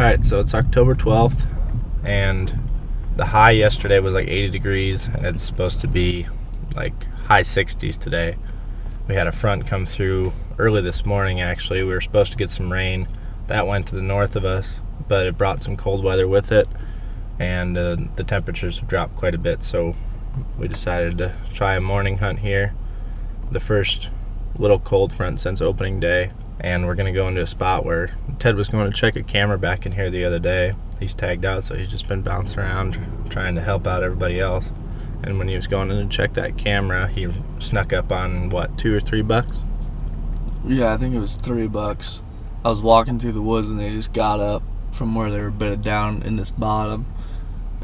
Alright, so it's October 12th, and the high yesterday was like 80 degrees, and it's supposed to be like high 60s today. We had a front come through early this morning, actually. We were supposed to get some rain. That went to the north of us, but it brought some cold weather with it, and the temperatures have dropped quite a bit, so we decided to try a morning hunt here. The first little cold front since opening day. And we're going to go into a spot where Ted was going to check a camera back in here the other day. He's tagged out, so he's just been bouncing around trying to help out everybody else. And when he was going in to check that camera, he snuck up on, what, $2 or $3? Yeah, I think it was $3. I was walking through the woods and they just got up from where they were bedded down in this bottom.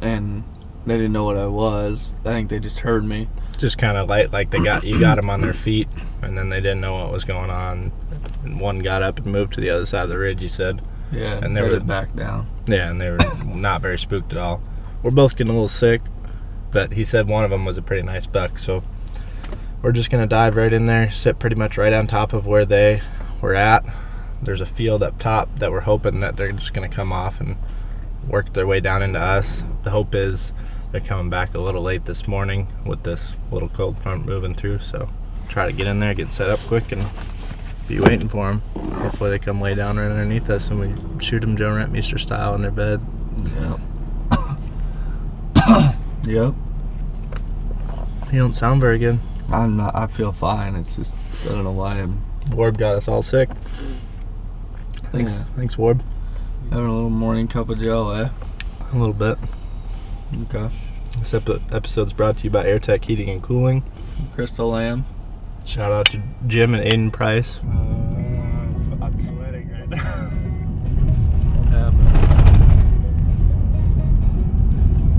And they didn't know what I was. I think they just heard me. Just kind of like you got them on their feet, and then they didn't know what was going on. And one got up and moved to the other side of the ridge, he said. Yeah, and they were back down. Yeah, and they were not very spooked at all. We're both getting a little sick, but he said one of them was a pretty nice buck, so we're just going to dive right in there, sit pretty much right on top of where they were at. There's a field up top that we're hoping that they're just going to come off and work their way down into us. The hope is they're coming back a little late this morning with this little cold front moving through, so try to get in there, get set up quick, and be waiting for them. Hopefully they come lay down right underneath us and we shoot them Joe Rentmeester style in their bed. Yep. Yep. You don't sound very good. I'm not. I feel fine. It's just, I don't know why I'm... Warb got us all sick. Thanks, Thanks, Warb. Having a little morning cup of Joe, eh? A little bit. Okay. This episode's brought to you by AirTech Heating and Cooling. Crystal Lamb. Shout out to Jim and Aiden Price. I'm sweating right now. What happened?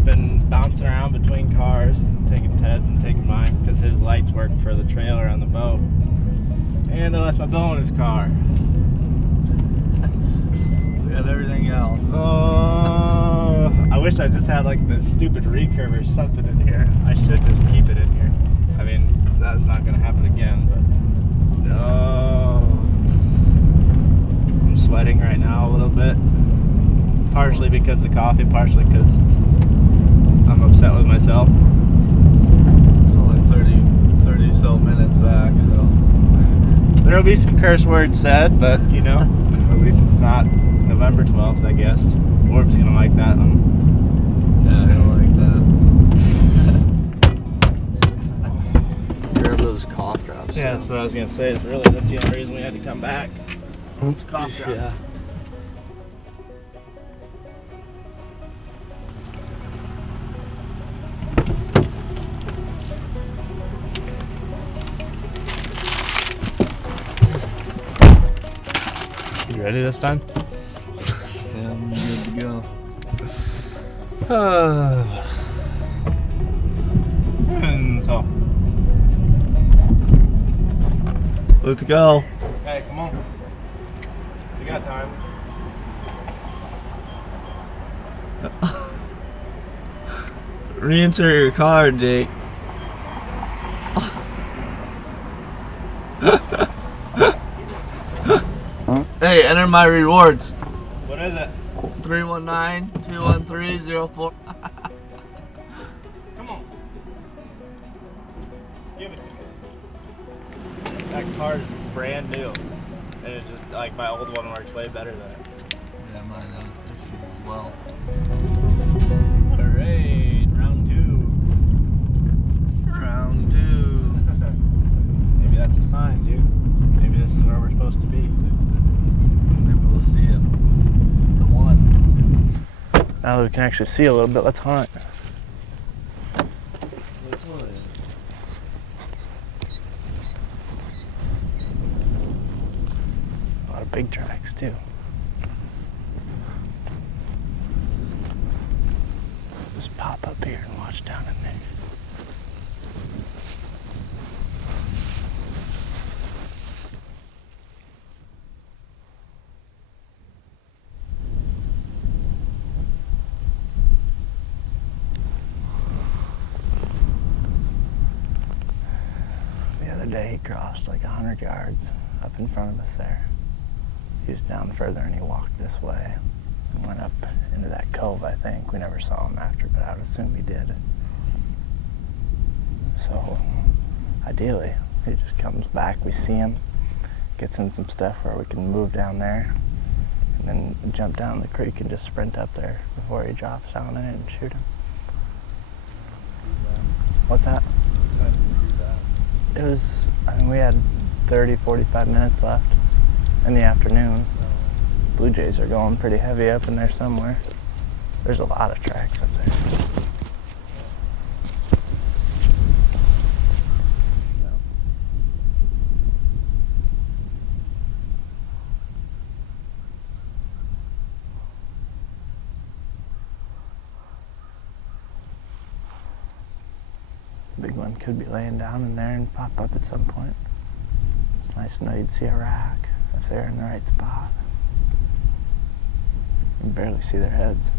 Been bouncing around between cars, taking Ted's and taking mine because his lights work for the trailer on the boat. And I left my bow in his car. We got everything else. Oh, I wish I just had like the stupid recurve or something in here. I should just keep it in here. I mean, that's not going to happen again, but no. I'm sweating right now a little bit. Partially because of the coffee, partially because I'm upset with myself. It's only 30 so minutes back, so. There'll be some curse words said, but you know, at least it's not November 12th, I guess. Orb's going to like that one. Yeah, he'll like that. Grab those cough drops. Yeah, that's what I was going to say. That's the only reason we had to come back. It's cough drops. Yeah. You ready this time? Yeah, I'm good to go. And so. Let's go. Hey, come on. We got time. Reinsert your card, Jake. Hey, enter my rewards. What is it? 319-213-04. Come on. Give it to me. That card is brand new. And it's just like my old one works way better than it. Yeah, mine has issues as well. Alright, round two. Maybe that's a sign, dude. Maybe this is where we're supposed to be. Maybe we'll see him. The one. Now that we can actually see a little bit, let's hunt. Let's hunt. A lot of big tracks too. Just pop up here and watch down in there. The other day he crossed like 100 yards up in front of us there. He was down further and he walked this way. Went up into that cove, I think. We never saw him after, but I would assume he did. So, ideally, he just comes back, we see him, gets in some stuff where we can move down there, and then jump down the creek and just sprint up there before he drops down in it and shoot him. What's that? It was, we had 30, 45 minutes left in the afternoon. Blue jays are going pretty heavy up in there somewhere. There's a lot of tracks up there. Big one could be laying down in there and pop up at some point. It's nice to know you'd see a rack if they're in the right spot. You can barely see their heads.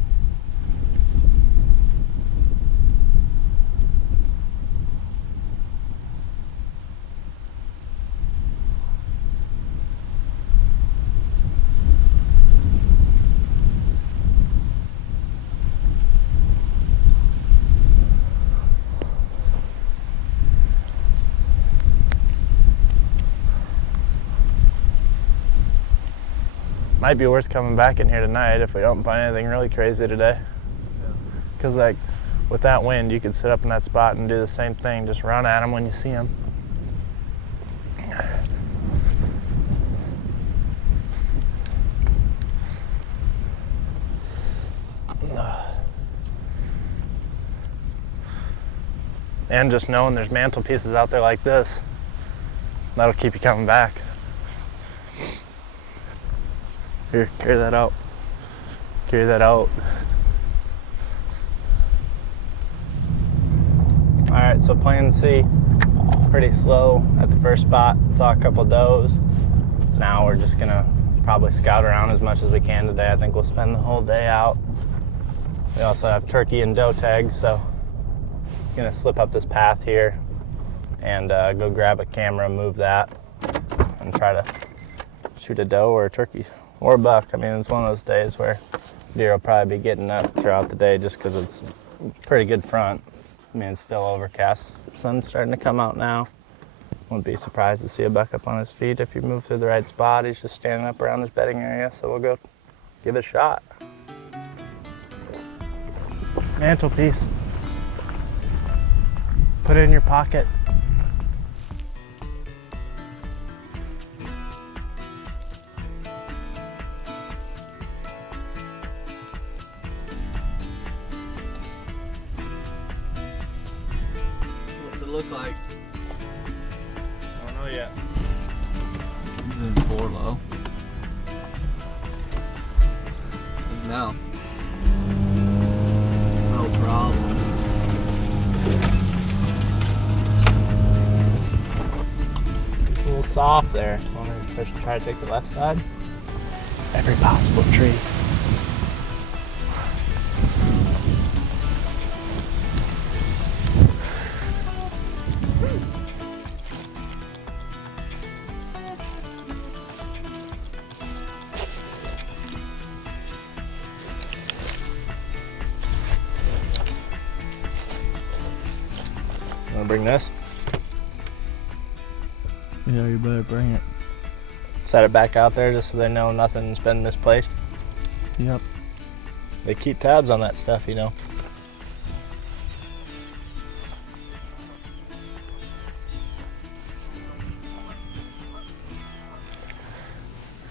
Might be worth coming back in here tonight if we don't find anything really crazy today. Because like with that wind, you could sit up in that spot and do the same thing. Just run at them when you see them. And just knowing there's mantelpieces out there like this, that'll keep you coming back. Here, carry that out. Carry that out. Alright, so plan C. Pretty slow at the first spot. Saw a couple does. Now we're just gonna probably scout around as much as we can today. I think we'll spend the whole day out. We also have turkey and doe tags, so gonna slip up this path here and go grab a camera, move that, and try to shoot a doe or a turkey. Or a buck. I mean, it's one of those days where deer will probably be getting up throughout the day just because it's a pretty good front. I mean, it's still overcast. Sun's starting to come out now. Wouldn't be surprised to see a buck up on his feet if you move through the right spot. He's just standing up around his bedding area, so we'll go give it a shot. Mantelpiece. Put it in your pocket. Look like? I don't know yet. He's in 4 low. Now. No problem. It's a little soft there. Want to first try to take the left side? Every possible tree. Want to bring this? Yeah, you better bring it. Set it back out there just so they know nothing's been misplaced. Yep. They keep tabs on that stuff, you know.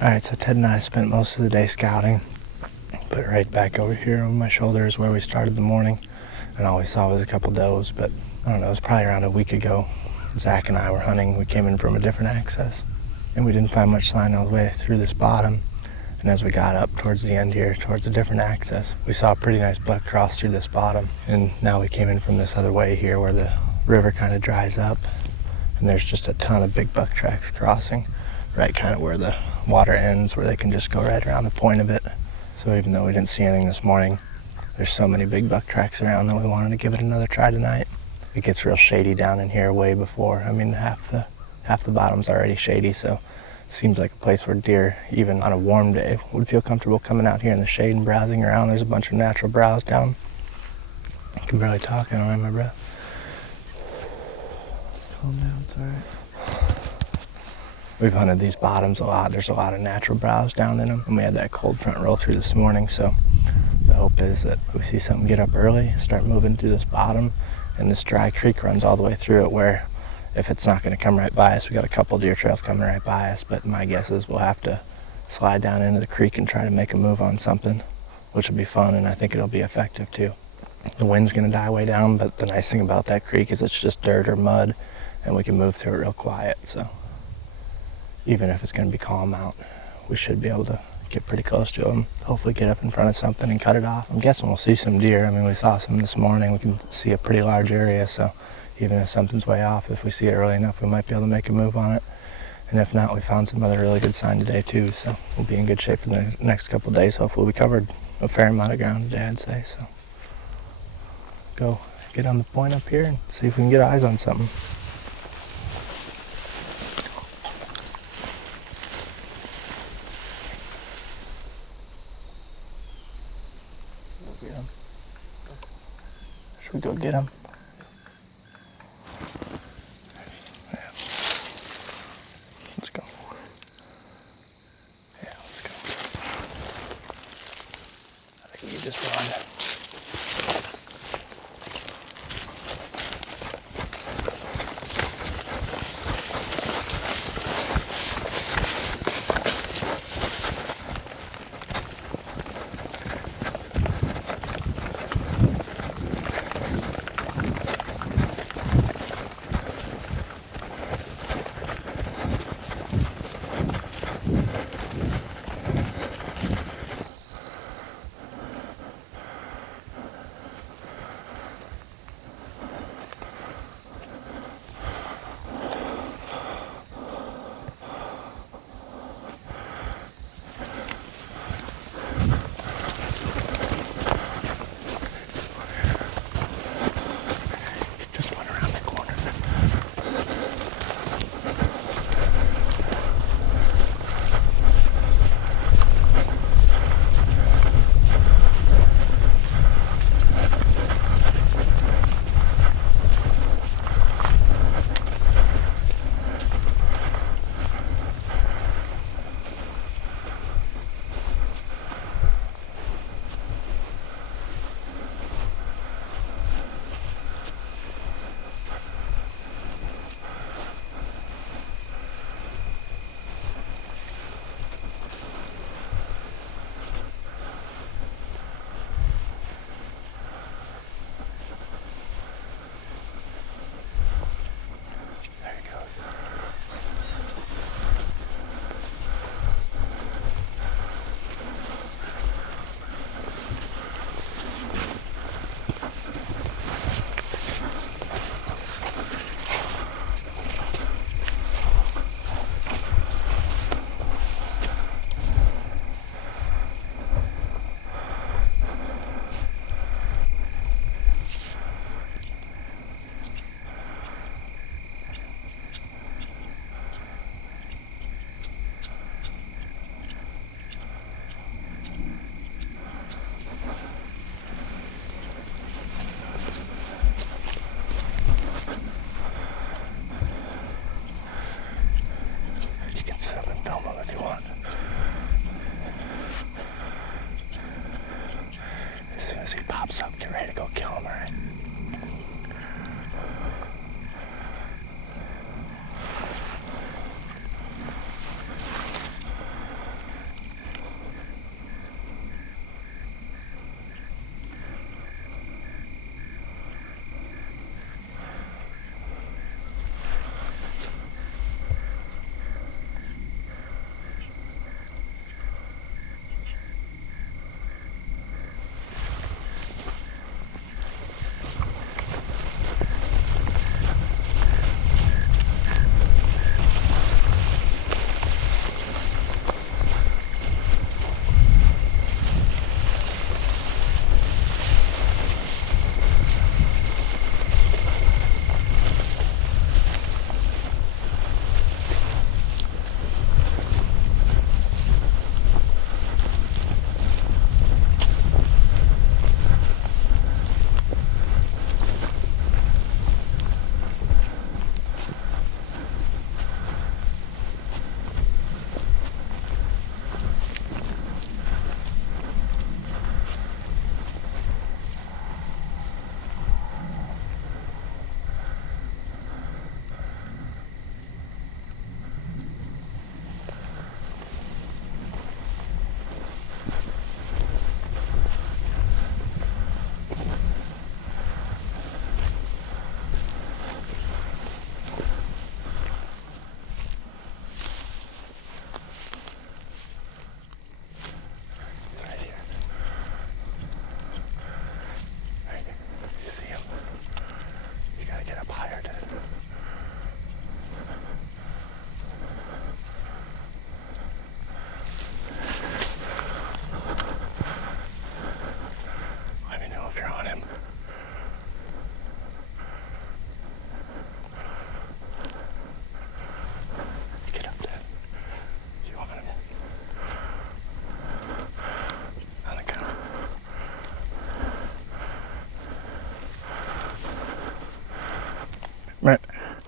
Alright, so Ted and I spent most of the day scouting. But right back over here on my shoulder is where we started the morning. And all we saw was a couple does, but I don't know, it was probably around a week ago. Zach and I were hunting. We came in from a different access. And we didn't find much sign all the way through this bottom. And as we got up towards the end here, towards a different access, we saw a pretty nice buck cross through this bottom. And now we came in from this other way here where the river kind of dries up. And there's just a ton of big buck tracks crossing right kind of where the water ends, where they can just go right around the point of it. So even though we didn't see anything this morning, there's so many big buck tracks around that we wanted to give it another try tonight. It gets real shady down in here way before. I mean, half the bottom's already shady, so Seems like a place where deer, even on a warm day, would feel comfortable coming out here in the shade and browsing around. There's a bunch of natural browse down. I can barely talk, I don't have my breath. Calm down, it's alright. We've hunted these bottoms a lot. There's a lot of natural browse down in them, and we had that cold front roll through this morning, so the hope is that we see something get up early, start moving through this bottom, and this dry creek runs all the way through it, where if it's not going to come right by us, we got a couple deer trails coming right by us, but my guess is we'll have to slide down into the creek and try to make a move on something, which will be fun, and I think it'll be effective too. The wind's going to die way down, but the nice thing about that creek is it's just dirt or mud, and we can move through it real quiet, so even if it's going to be calm out, we should be able to get pretty close to them, hopefully get up in front of something and cut it off. I'm guessing we'll see some deer. I mean, we saw some this morning. We can see a pretty large area, so even if something's way off, if we see it early enough, we might be able to make a move on it. And if not, we found some other really good sign today too, so we'll be in good shape for the next couple of days. Hopefully we covered a fair amount of ground today, I'd say, so go get on the point up here and see if we can get eyes on something. Should we go get him? Yeah. Let's go. Yeah, let's go. I think you just run. As he pops up, get ready to go kill him, all right?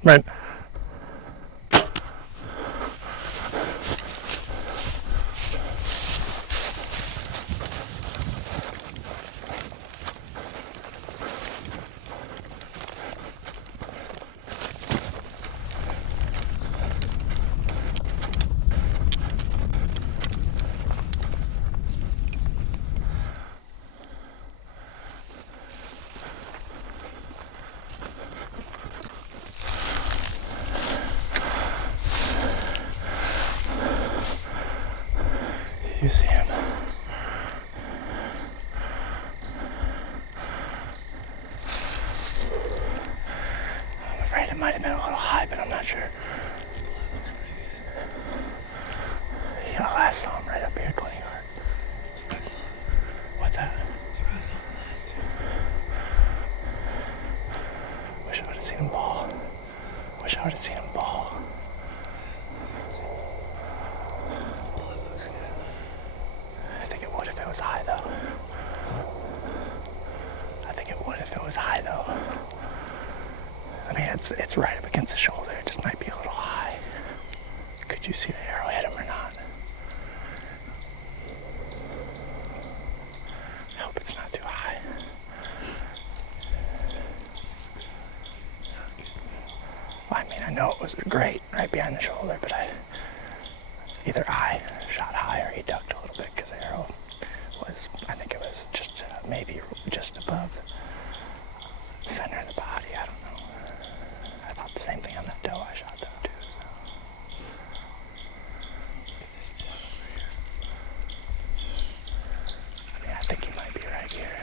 Right. You see him. I'm afraid it might have been a little high, but I'm not sure. Yeah, I saw him right up here, 20 yards. What's that? Wish I would have seen him ball. Wish I would have seen him ball. I think it would if it was high, though. I think it would if it was high, though. I mean, it's right up against the shoulder. It just might be a little high. Could you see the arrow hit him or not? I hope it's not too high. Well, I mean, I know it was great right behind the shoulder, but either I shot high or he ducked a little bit because the arrow was, I think it was just maybe just above the center of the body. I don't know. I thought the same thing on that doe I shot though too. So. I mean, I think he might be right here.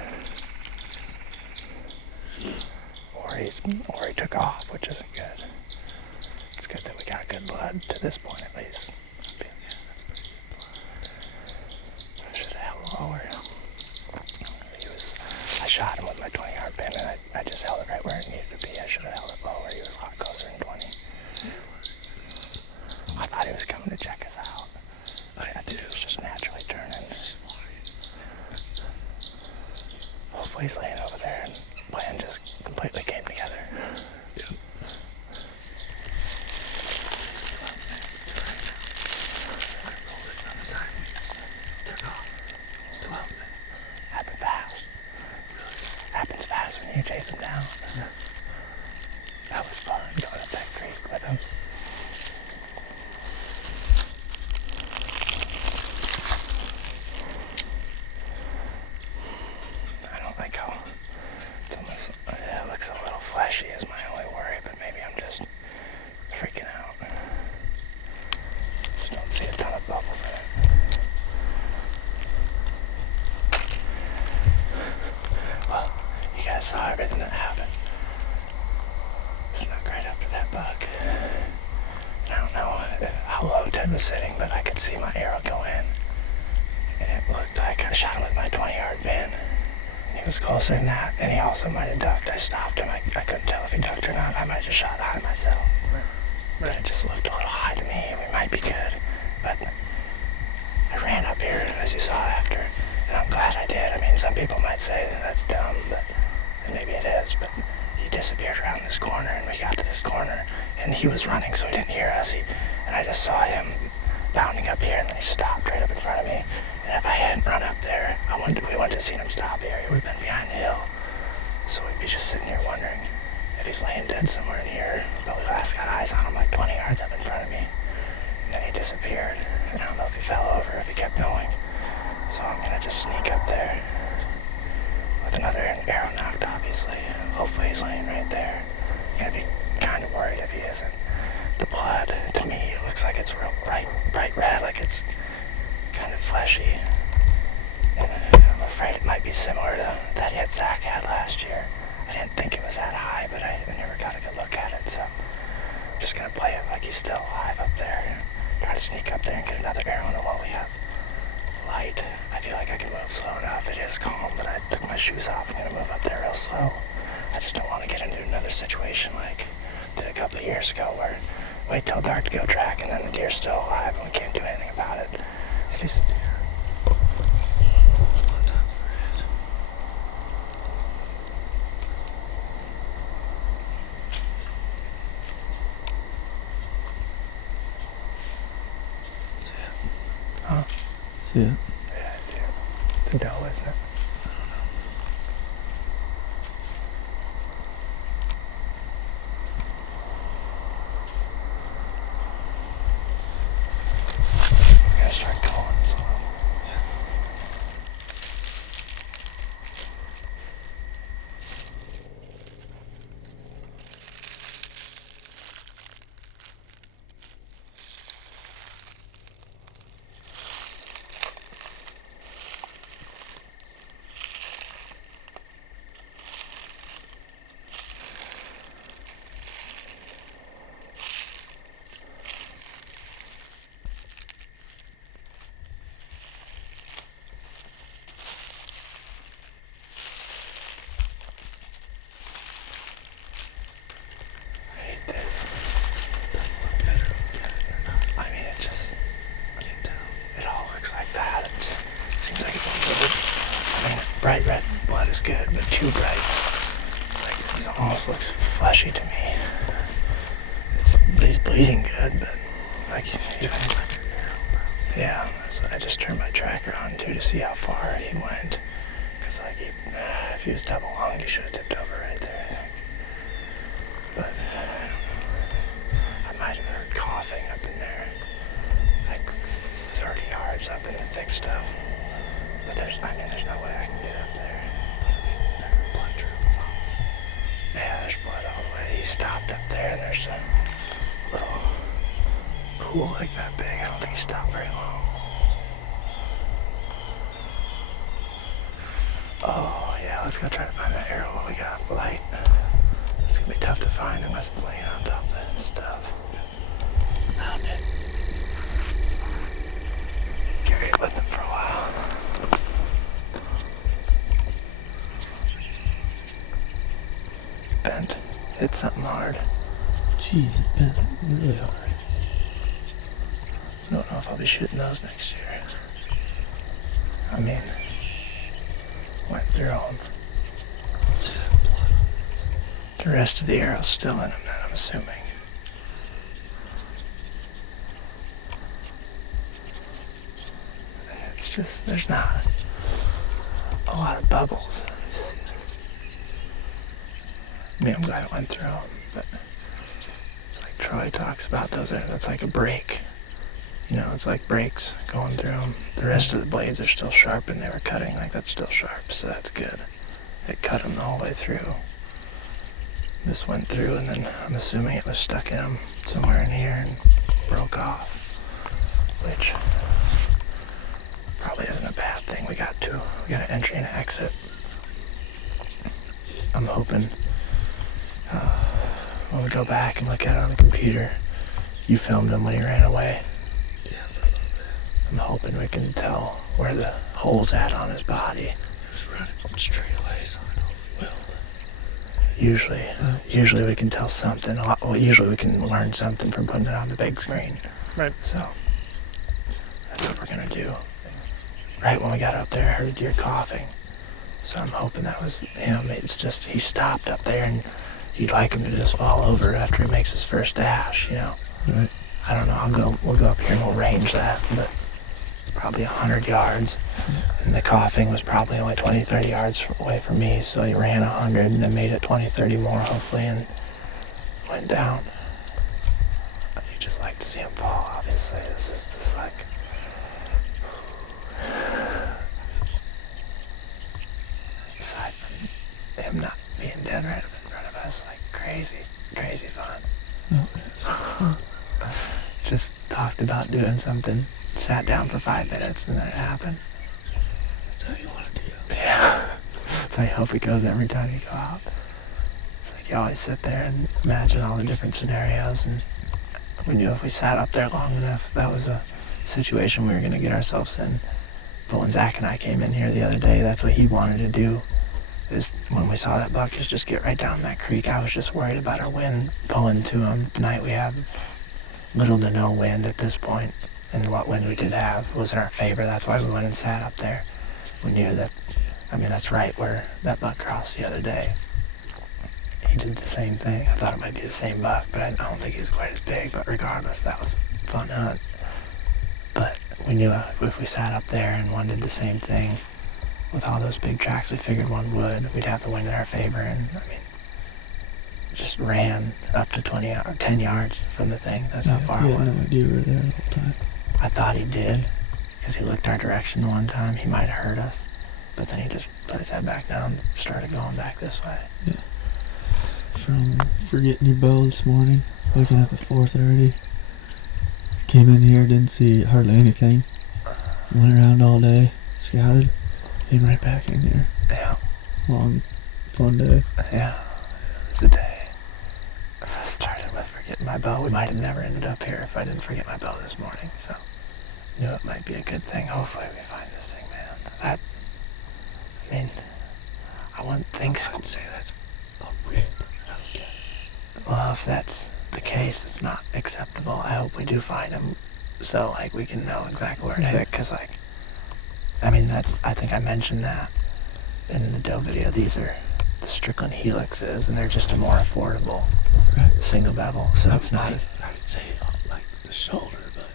Or he took off, which isn't good. It's good that we got good blood to this point at least. I should have held lower. I shot him with my 20-yard pin and I just held it right where it needed to be. I should have held it lower. He was a lot closer than 20. I thought he was coming to check us out. But I think he was just naturally turning. Hopefully he's laying over there and the plan just completely came together. You chase him down. Yeah. That was fun going up that creek with him. I don't like how it's almost, it looks a little fleshy is my only worry, but maybe I'm just freaking out. Just don't see a ton of bubbles in it. Well, you guys saw everything that happened. Snuck right up to that buck. And I don't know how low Ted was sitting, but I could see my arrow go in. And it looked like I shot him with my 20-yard pin. He was closer than that, and he also might have ducked. I stopped him. I couldn't tell if he ducked or not. I might have just shot high myself. But it just looked a little high to me. We might be good. But I ran up here, as you saw after, and I'm glad I did. I mean, some people might say that that's dumb, but and maybe it is, but he disappeared around this corner, and we got to this corner, and he was running, so he didn't hear us. And I just saw him bounding up here, and then he stopped right up in front of me. And if I hadn't run up there, we wouldn't have seen him stop here. He would have been behind the hill. So we'd be just sitting here wondering if he's laying dead somewhere in here. But we last got eyes on him like 20 yards up in front of me. And then he disappeared. And I don't know if he fell over or if he kept going. So I'm gonna just sneak up there with another arrow knocked, obviously. Hopefully he's laying right there. I'm gonna be kind of worried if he isn't. The blood, to me, it looks like it's real bright red, like it's kind of fleshy. And I'm afraid it might be similar to that hit Zach had last year. I didn't think it was that high, but I never got a good look at it, so I'm just gonna play it like he's still alive up there. Try to sneak up there and get another arrow in the while we have light. I feel like I can move slow enough. It is calm, but I took my shoes off. I'm gonna move up there real slow. I just don't want to get into another situation like I did a couple of years ago where wait till dark to go track and then the deer's still alive and we can't do anything about it. see it. Yeah, I see it. It's a doe, isn't it? I gotta start calling some. This. I mean, it just, I can't tell. It all looks like that. It seems like it's all good. I mean, bright red blood is good, but too bright. It's like, it almost looks fleshy to me. He's bleeding good, but like, even, yeah, so I just turned my tracker on too to see how far he went. Cause like, if he was double lunged, he should have tipped over right there, I think. But I might have heard coughing up in there, like 30 yards up in the thick stuff. But there's no way I can get up there. Blood drips off. Yeah, there's blood all the way. He stopped up there, and there's a little pool like that big. I don't think he stopped very long. Oh yeah, let's go try to find that arrow while we got light. It's gonna be tough to find unless it's laying on top of the stuff. Found it. Carry it with him for a while. Bent. Hit something hard. Jeez, it bent really hard. I don't know if I'll be shooting those next year. I mean, went through them. The rest of the arrow's still in them, then, I'm assuming. It's just, there's not a lot of bubbles. I mean, I'm glad it went through them, but it's like Troy talks about those, that's like a break. You know, it's like breaks going through them. The rest of the blades are still sharp, and they were cutting like that's still sharp, so that's good. It cut them the whole way through. This went through, and then I'm assuming it was stuck in them somewhere in here and broke off, which probably isn't a bad thing. We got an entry and an exit. I'm hoping when we go back and look at it on the computer, you filmed him when he ran away. Yeah, for a little bit. I'm hoping we can tell where the hole's at on his body. He was running straight away, so I know we will. Usually we can tell something. Well, usually we can learn something from putting it on the big screen. Right. So that's what we're gonna do. Right when we got up there, I heard your coughing. So I'm hoping that was him. It's just he stopped up there, and you'd like him to just fall over after he makes his first dash, you know. Right. I don't know. We'll go up here and we'll range that, but it's probably 100 yards. And the coughing was probably only 20, 30 yards away from me, so he ran 100 and then made it 20, 30 more, hopefully, and went down. You just like to see him fall, obviously. This is just like... Aside from him not being dead right up in front of us, like crazy fun. Oh, Just talked about doing something, sat down for 5 minutes, and then it happened. that's how you want it to go. Yeah. That's how I hope it goes every time you go out. It's like you always sit there and imagine all the different scenarios, and we knew if we sat up there long enough, that was a situation we were going to get ourselves in. But when Zach and I came in here the other day, that's what he wanted to do. Is when we saw that buck is just get right down that creek. I was just worried about our wind pulling to him. Tonight we have little to no wind at this point, and what wind we did have was in our favor. That's why we went and sat up there. We knew that, I mean, that's right where that buck crossed the other day. He did the same thing. I thought it might be the same buck, but I don't think he was quite as big. But regardless, that was a fun hunt. But we knew if we sat up there and one did the same thing with all those big tracks, we figured one would. We'd have the wind in our favor, and I mean, just ran up to 10 yards from the thing. That's how far it was. I had no idea we were there the whole time. I thought he did, because he looked our direction one time. He might have heard us, but then he just put his head back down and started going back this way. Yeah. From forgetting your bow this morning, waking up at 4:30. Came in here, didn't see hardly anything. Went around all day, scouted, came right back in here. Yeah. Long, fun day. Yeah, it was a day. I started with forgetting my bow. We might have never ended up here if I didn't forget my bow this morning, so knew it might be a good thing. Hopefully we find this thing, man. I mean, I wouldn't think so. I'd say that's a rip. Well, if that's the case, it's not acceptable. I hope we do find him, so like we can know exactly where to hit. Cause like, I mean, I think I mentioned that in the doe video. These are the Strickland Helixes, and they're just a more affordable single bevel. So it's not. I'd say like the shoulder, but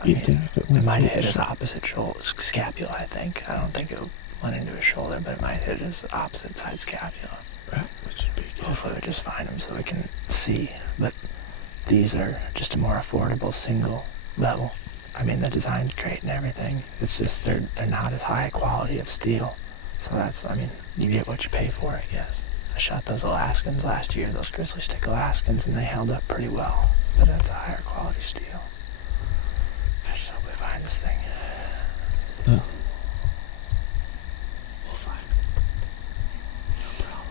I mean, it might have hit his opposite shoulder, scapula. I think. I don't think it went into his shoulder, but it might hit his opposite side scapula. Right, which would be good. Hopefully we just find them so we can see. But these are just a more affordable single bevel. I mean, the design's great and everything. It's just they're not as high quality of steel. So that's, I mean, you get what you pay for, I guess. I shot those Alaskans last year, those Grizzly Stik Alaskans, and they held up pretty well. But that's a higher quality steel. I just hope we find this thing. No. We'll find it. No problem.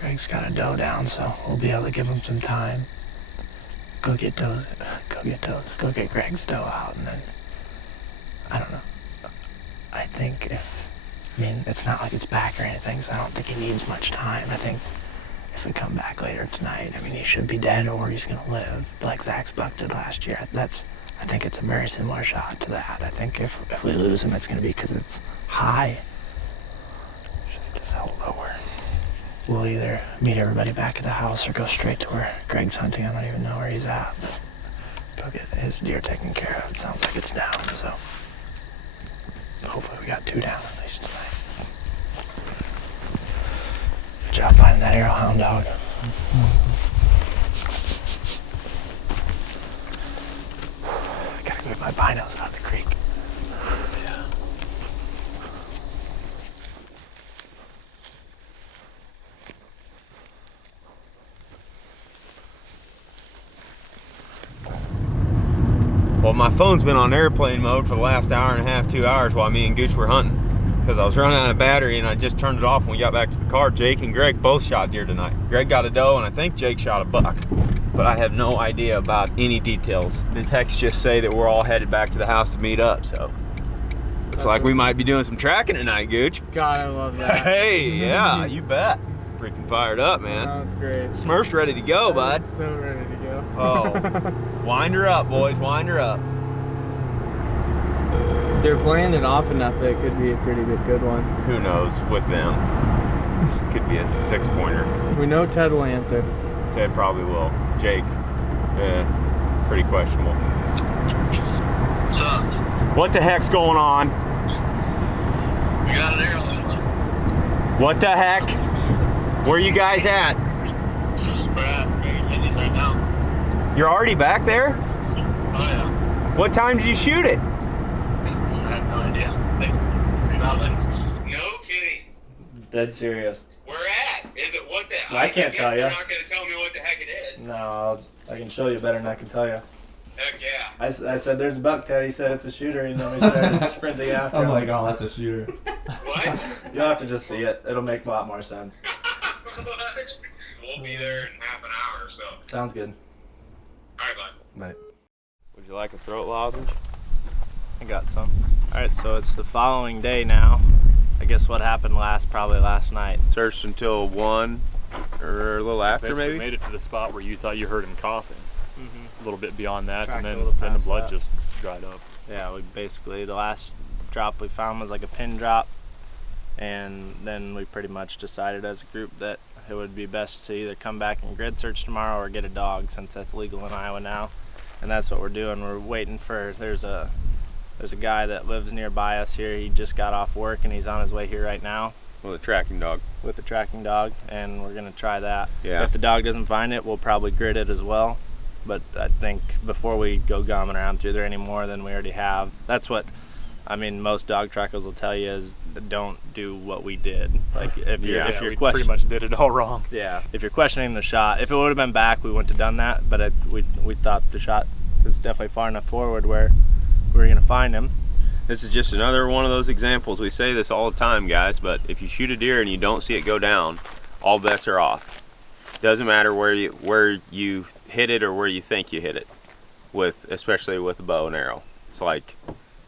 Greg's got a doe down, so we'll be able to give him some time. Go get Greg's doe out, and then, I don't know. I think it's not like it's back or anything, so I don't think he needs much time. I think if we come back later tonight, I mean, he should be dead or he's gonna live, like Zach's buck did last year. I think it's a very similar shot to that. I think if we lose him, it's gonna be because it's high. Just held lower. We'll either meet everybody back at the house or go straight to where Greg's hunting. I don't even know where he's at, but go get his deer taken care of. It sounds like it's down, so hopefully we got 2 down at least tonight. Good job finding that arrow hound dog. I gotta go get my binos out of the creek. Yeah. Well, my phone's been on airplane mode for the last hour and a half, 2 hours while me and Gooch were hunting. Because I was running out of battery and I just turned it off when we got back to the car. Jake and Greg both shot deer tonight. Greg got a doe and I think Jake shot a buck. But I have no idea about any details. The texts just say that we're all headed back to the house to meet up, so. It's like we might be doing some tracking tonight, Gooch. God, I love that. Hey, yeah, you bet. Freaking fired up, man. Oh, it's great. Smurf's ready to go, bud. So ready to go. Oh, wind her up, boys, wind her up. They're playing it off enough that it could be a pretty good one. Who knows with them? Could be a 6-pointer. We know Ted will answer. Ted probably will. Jake, pretty questionable. What's up? What the heck's going on? You got an arrow. What the heck? Where you guys at? We're at Indians right now. You're already back there? Oh yeah. What time did you shoot it? I have no idea. 6. No kidding. Dead serious. Where at? Is it what the? I can't tell You're ya. not gonna tell me what the heck it is. No, I can show you better than I can tell you. Heck yeah. I said, there's a buck, Ted. He said it's a shooter, and then we started sprinting after him. I'm like, oh, that's a shooter. What? You'll have to just see it. It'll make a lot more sense. We'll be there in half an hour or so. Sounds good. All right, bud. Bye. Would you like a throat lozenge? I got some. Alright, so it's the following day now. I guess what happened probably last night. Searched until 1 or a little after, Basically maybe? made it to the spot where you thought you heard him coughing. A little bit beyond that, Tracked and a little then the past blood that. just dried up. Yeah, we basically, the last drop we found was like a pin drop, and then we pretty much decided as a group that it would be best to either come back and grid search tomorrow or get a dog, since that's legal in Iowa now. And that's what we're doing. We're waiting for, there's a There's a guy that lives nearby us here. He just got off work and he's on his way here right now With a tracking dog. with the tracking dog, and we're gonna try that. Yeah. If the dog doesn't find it, we'll probably grid it as well. But I think before we go gumming around through there any more than we already have, that's what, I mean, most dog trackers will tell you is don't do what we did. Like if you're we questioning, pretty much did it all wrong. yeah, if you're questioning the shot, if it would have been back, we wouldn't have done that. But we thought the shot was definitely far enough forward where we were gonna find him. This is just another one of those examples. We say this all the time, guys, but if you shoot a deer and you don't see it go down, all bets are off. Doesn't matter where you hit it or where you think you hit it, especially with a bow and arrow. It's like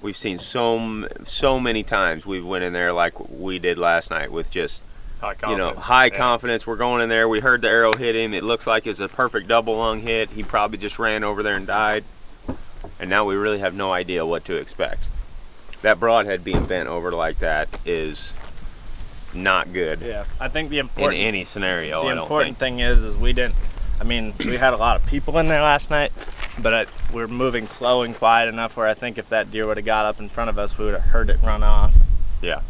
we've seen so many times we went in there like we did last night with just High confidence. high confidence. We're going in there. We heard the arrow hit him. It looks like it's a perfect double lung hit. He probably just ran over there and died. And now we really have no idea what to expect. That broadhead being bent over like that is not good. Yeah, I think the In important any scenario. the I don't important think. thing is we didn't. I mean, we had a lot of people in there last night, but we're moving slow and quiet enough where I think if that deer would have got up in front of us, we would have heard it run off. Yeah.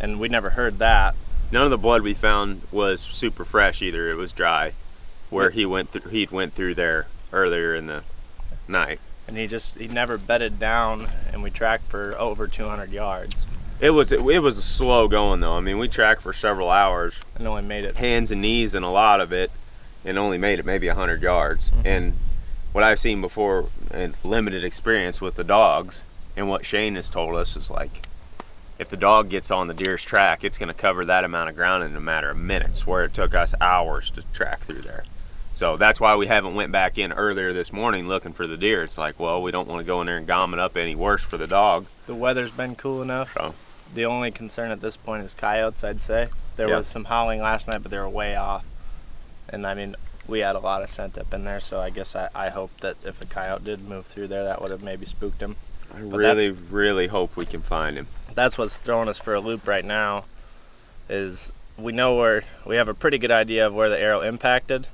And we never heard that. None of the blood we found was super fresh either. It was dry, where he went through there earlier in the night. And he never bedded down, and we tracked for over 200 yards It was slow going though. I mean, we tracked for several hours, and only made it. hands and knees and a lot of it, and only made it maybe 100 yards. And what I've seen before in limited experience with the dogs, and what Shane has told us is like, if the dog gets on the deer's track, it's going to cover that amount of ground in a matter of minutes, where it took us hours to track through there. So that's why we haven't went back in earlier this morning looking for the deer. It's like, well, we don't want to go in there and gom it up any worse for the dog. The weather's been cool enough. So The only concern at this point is coyotes, I'd say. There Yeah. was some howling last night, but they were way off. And I mean, we had a lot of scent up in there, so I guess I hope that if a coyote did move through there, that would have maybe spooked him. I But really hope we can find him. That's what's throwing us for a loop right now, is we have a pretty good idea of where the arrow impacted,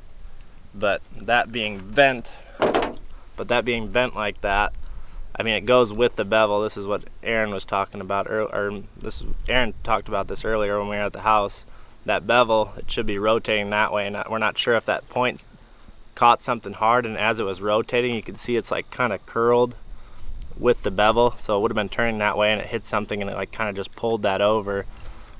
but that being bent like that, I mean, it goes with the bevel. This is what Aaron was talking about, Aaron talked about this earlier when we were at the house. That bevel, it should be rotating that way, and we're not sure if that point caught something hard, and as it was rotating, you could see it's like kind of curled with the bevel, so it would have been turning that way, and it hit something, and it like kind of just pulled that over.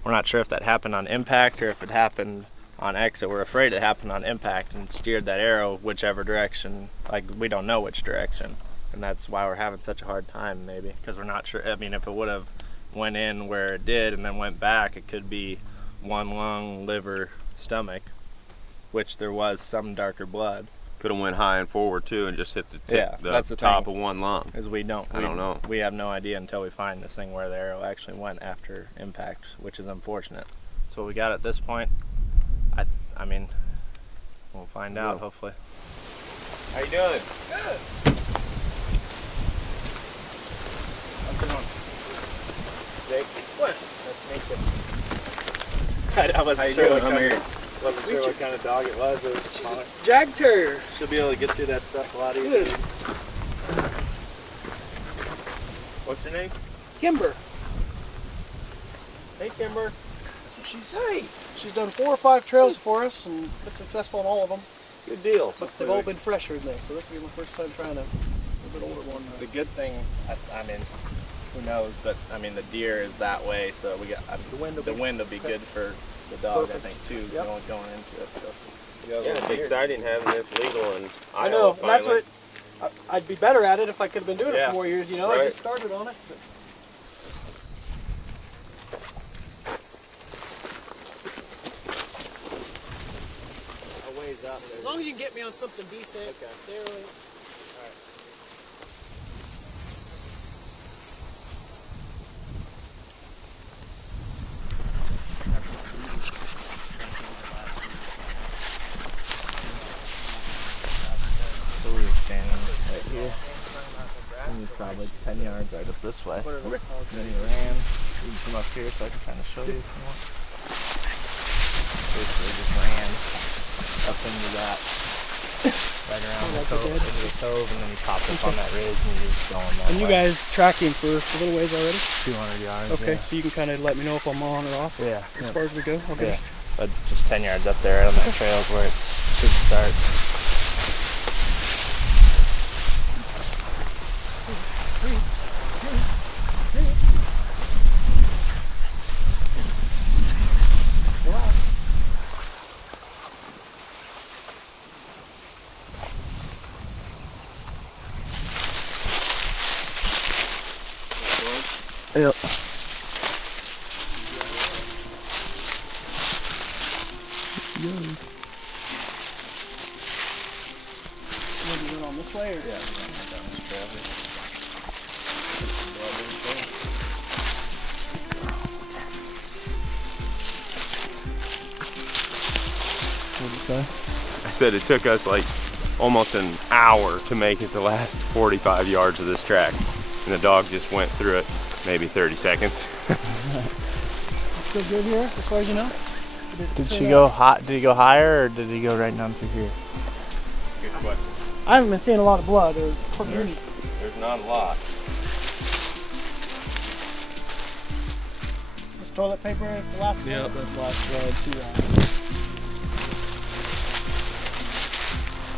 We're not sure if that happened on impact or if it happened on exit. We're afraid it happened on impact and steered that arrow whichever direction. Like, we don't know which direction, and that's why we're having such a hard time, maybe, because we're not sure. I mean, if it would have went in where it did and then went back, it could be one lung, liver, stomach, which there was some darker blood. Could have went high and forward too and just hit the tip, Yeah, that's the top thing. of one lung. Is we don't know. We have no idea until we find this thing where the arrow actually went after impact, which is unfortunate. So what we got at this point, I mean, we'll find out hopefully. How you doing? Good. Jake, Wes, nice to meet you. I wasn't sure what kind of dog it was. It was she's smaller. a Jag Terrier. She'll be able to get through that stuff a lot easier. Good. What's your name? Kimber. Hey, Kimber. She's done 4 or 5 trails for us and been successful in all of them. Good deal. But they've all been fresher than this, so this will be my first time trying a little bit older one. The good thing, I mean, who knows, but I mean, the deer is that way, so we got the wind will be good for the dog, Perfect. I think, too, Yep. going into it. So Yeah, it's exciting having this legal in I Iowa know, and that's finally. what I'd be better at it if I could have been doing it Yeah. for 4 years, you know. I Right. just started on it. But a ways up as long as you can get me on something decent. Okay. Barely. So we were standing right here, and he's probably 10 yards right up this way. And then he ran. You can come up here so I can kind of show you if you want. Basically just ran up into that, right went around Oh, the like cove, it did? into the cove, and then he popped up on that ridge, and he was going that And you way. guys tracking for a little ways already? 200 yards. Okay, Yeah. so you can kind of let me know if I'm on or off Yeah. as far as we go? Okay. Yeah. But just 10 yards up there on that trail is where it should start. Yep. What, you went on this way or? Yeah, we went down this trail here. What did you say? I said it took us like almost an hour to make it the last 45 yards of this track. And the dog just went through it maybe 30 seconds. Still good here, as far as you know? Did he go higher, or did he go right down through here? Good question. I haven't been seeing a lot of blood or any. There's not a lot. This toilet paper is the last one? Yep, that's last ride too.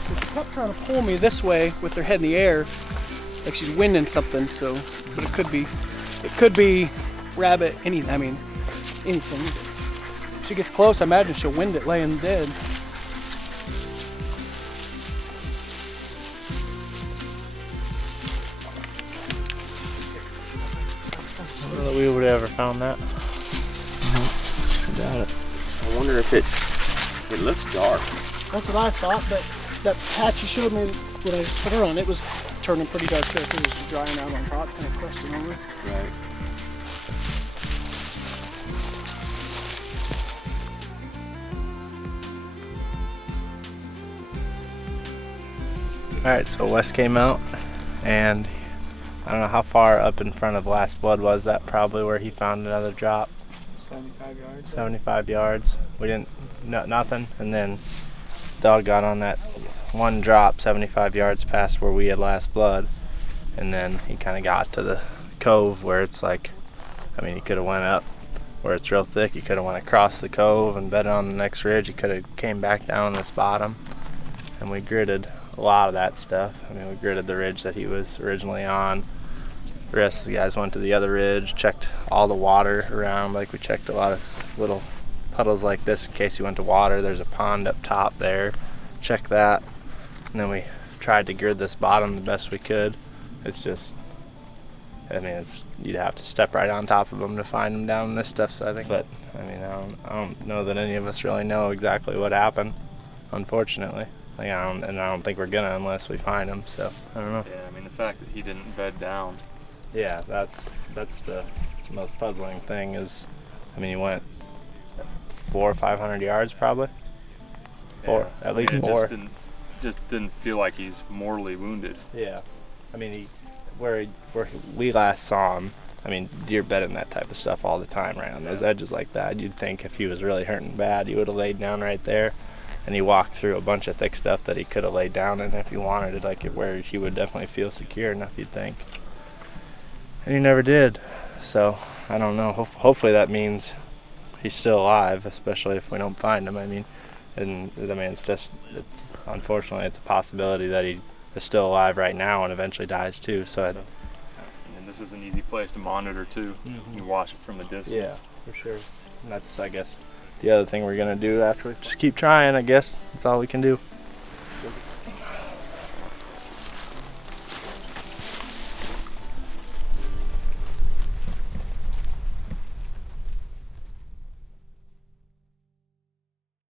She kept trying to pull me this way with her head in the air, like she's winding something. So, but it could be rabbit. Anything. If she gets close, I imagine she'll wind it laying dead. I don't know that we would have ever found that. Got it. I wonder if it looks dark. That's what I thought, but that patch you showed me when I put her on, it was turning pretty dark there because it was drying out on top, kind of crusting over. Right. Alright, so Wes came out, and I don't know how far up in front of Last Blood was that, probably where he found another drop. 75 yards. 75 yards. We didn't, nothing, and then dog got on that one drop 75 yards past where we had Last Blood, and then he kind of got to the cove where it's like, I mean, he could have went up where it's real thick. He could have went across the cove and bedded on the next ridge. He could have came back down this bottom, and we gridded a lot of that stuff. I mean, we gridded the ridge that he was originally on. The rest of the guys went to the other ridge, checked all the water around. Like, we checked a lot of little puddles like this in case he went to water. There's a pond up top there. Check that. And then we tried to grid this bottom the best we could. It's just, I mean, you'd have to step right on top of them to find them down in this stuff. So I think, but I mean, I don't know that any of us really know exactly what happened, unfortunately. Like, I don't think we're gonna unless we find him. So I don't know. Yeah, I mean the fact that he didn't bed down. Yeah, that's the most puzzling thing is, I mean, he went 400 or 500 yards probably. Four, Yeah. at least I mean, it four. just didn't feel like he's mortally wounded. Yeah, I mean, where we last saw him, I mean, deer bed in that type of stuff all the time, right on those edges like that. You'd think if he was really hurting bad, he would have laid down right there. And he walked through a bunch of thick stuff that he could have laid down in if he wanted it, like where he would definitely feel secure enough, you'd think. And he never did. So I don't know. Hopefully that means he's still alive, especially if we don't find him. I mean, it's unfortunately it's a possibility that he is still alive right now and eventually dies too. So And this is an easy place to monitor too. Mhm. You watch it from a distance. yeah, for sure. And that's, I guess, the other thing we're gonna do after we just keep trying. I guess that's all we can do.